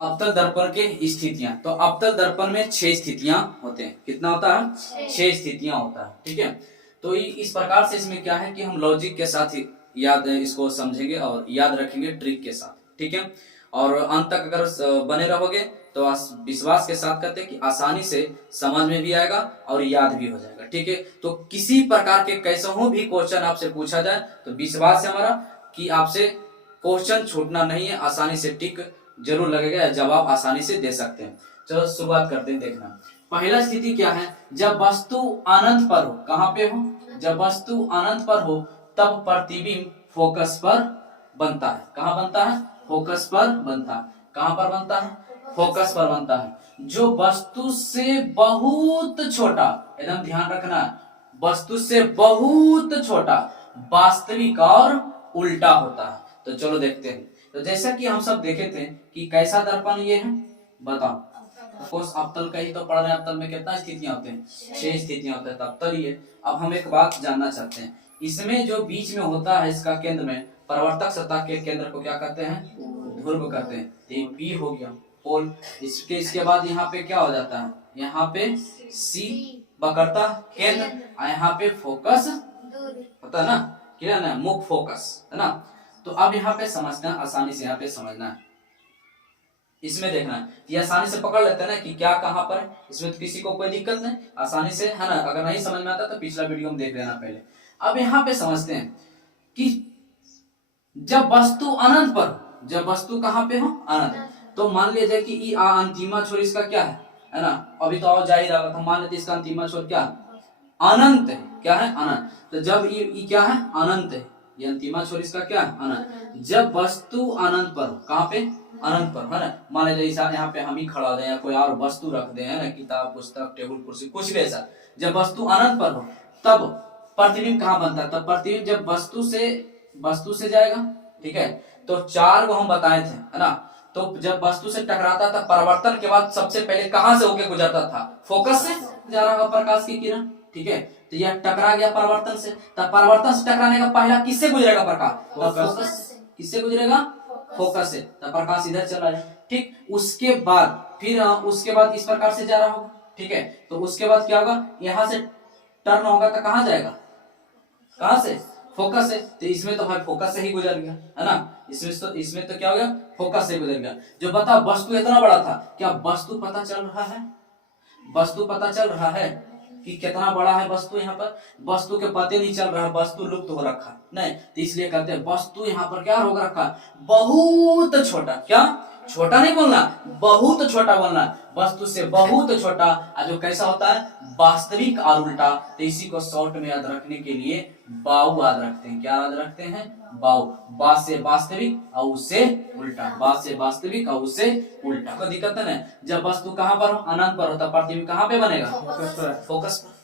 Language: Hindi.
अवतल दर्पण के स्थितियां, तो अवतल दर्पण में 6 स्थितियां होते हैं। कितना होता है? 6 स्थितियां होता है। ठीक है, तो इस प्रकार से इसमें क्या है कि हम लॉजिक के साथ ही याद इसको समझेंगे और याद रखेंगे ट्रिक के साथ। ठीक है, और अंत तक अगर बने रहोगे तो विश्वास के साथ कहते हैं कि आसानी से समझ में भी आएगा और याद भी हो जाएगा। ठीक है, तो किसी प्रकार के कैसे भी क्वेश्चन आपसे पूछा जाए तो विश्वास है हमारा कि आपसे क्वेश्चन छूटना नहीं है, आसानी से टिक जरूर लगेगा, जवाब आसानी से दे सकते हैं। चलो शुरुआत करते हैं। देखना, पहला स्थिति क्या है? जब वस्तु अनंत पर हो। कहां पे हो? जब वस्तु अनंत पर हो तब प्रतिबिंब फोकस पर बनता है। कहां बनता है? फोकस पर बनता है। कहां पर बनता है? फोकस पर बनता है। जो वस्तु से बहुत छोटा, एकदम ध्यान रखना, वस्तु से बहुत छोटा वास्तविक और उल्टा होता है। तो चलो देखते हैं। तो जैसा कि हम सब देखे थे कि कैसा दर्पण ये है, बताओ। ऑफकोर्स अवतल का ही तो पढ़ रहे हैं। अवतल में कितना स्थितियां होते हैं? 6 स्थितियां होते हैं, तो अवतल ही है। अब हम एक बात जानना चाहते हैं, इसमें जो बीच में होता है इसका केंद्र में, परावर्तक सतह के केंद्र को क्या कहते हैं? ध्रुव कहते हैं। तो पी हो गया पोल। इसके बाद यहाँ पे क्या हो जाता है? यहाँ पे सी पकड़ता केंद्र, यहाँ पे फोकस होता है ना, क्या ना, मुख्य फोकस है ना। तो अब यहाँ पे समझना, आसानी से यहाँ पे समझना है। इसमें देखना है, ये आसानी से पकड़ लेते हैं ना कि क्या कहां पर है। इसमें तो किसी को कोई दिक्कत नहीं, आसानी से है ना। अगर नहीं समझ में आता तो पिछला वीडियो में देख लेना पहले। अब यहाँ पे समझते हैं कि जब वस्तु अनंत पर, जब वस्तु कहां पे हो? अनंत। तो मान लिया जाए कि ई अंतिमा छोर इसका क्या है ना, अभी तो और जा ही रहा था। मान लेते इसका अंतिमा छोर क्या है? अनंत है। क्या है? अनंत। तो जब ये क्या है? अनंत है। ये अंतिमा छोर इसका क्या है? अनंत। जब वस्तु अनंत पर, कहां पे? अनंत पर, है ना। मान लीजिए यहाँ पे हम ही खड़ा दें या कोई और वस्तु रख दें, है ना, किताब पुस्तक टेबल कुर्सी कुछ भी ऐसा। जब वस्तु अनंत पर हो तब प्रतिबिंब कहाँ बनता है? तब प्रतिबिंब जब वस्तु से जाएगा। ठीक है, तो 4 को हम बताए थे, है ना। तो जब वस्तु से टकराता था, परावर्तन के बाद सबसे पहले कहां से होके गुजरता था? फोकस से जा रहा होगा प्रकाश की किरण। ठीक है, तो यह टकरा गया परावर्तन से, तब परावर्तन से टकराने का पहला किससे गुजरेगा प्रकाश? फोकस। किससे गुजरेगा? फोकस से, तब प्रकाश इधर चला जाए। ठीक, उसके बाद फिर उसके बाद इस प्रकार से जा रहा होगा। ठीक है, तो उसके बाद क्या होगा? यहां से टर्न होगा तो कहां जाएगा? कहां से? फोकस से। तो इसमें तो भाई फोकस से ही गुजर गया, है ना। इसमें तो क्या हो गया? फोकस से गुजर गया। जो बता वस्तु इतना बड़ा था, क्या वस्तु पता चल रहा है? वस्तु पता चल रहा है कि कितना बड़ा है वस्तु? यहाँ पर वस्तु के पते नहीं चल रहा है, वस्तु लुप्त हो रखा नहीं। तो इसलिए कहते हैं वस्तु यहाँ पर क्या हो रखा? बहुत छोटा। क्या? छोटा नहीं बोलना, बहुत छोटा बोलना। वस्तु से बहुत छोटा, जो कैसा होता है? वास्तविक और उल्टा। तो इसी को शॉर्ट में याद रखने के लिए बाऊ याद रखते हैं। क्या याद रखते हैं? बाऊ। बा से वास्तविक और उससे उल्टा, बा से वास्तविक और उससे उल्टा। कोई दिक्कत है ना। जब वस्तु कहां पर हो? अनंत पर हो, तब प्रतिबिंब कहां पे बनेगा? फोकस पर।